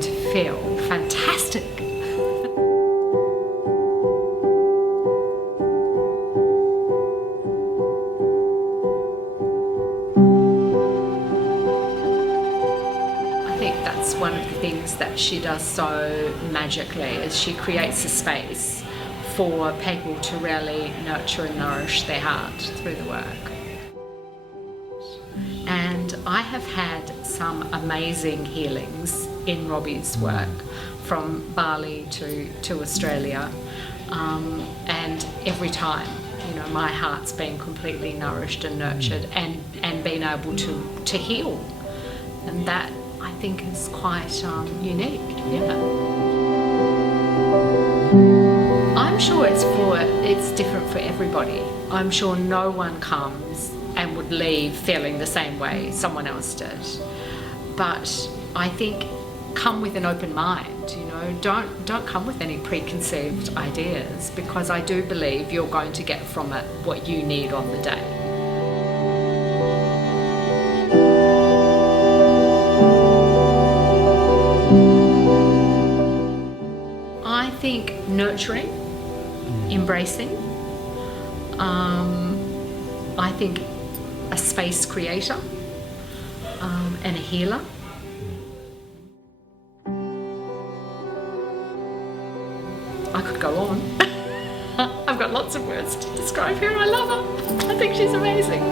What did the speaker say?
going to feel fantastic. I think that's one of the things that she does so magically, is she creates a space for people to really nurture and nourish their heart through the work. And I have had some amazing healings in Robbi's work, from Bali to Australia, and every time, you know, my heart's been completely nourished and nurtured and been able to heal, and that I think is quite unique. Yeah. I'm sure it's different for everybody. I'm sure no one comes and would leave feeling the same way someone else did. But I think come with an open mind, you know, don't come with any preconceived ideas, because I do believe you're going to get from it what you need on the day. I think nurturing, embracing, I think a space creator, and a healer. I could go on. I've got lots of words to describe her. I love her. I think she's amazing.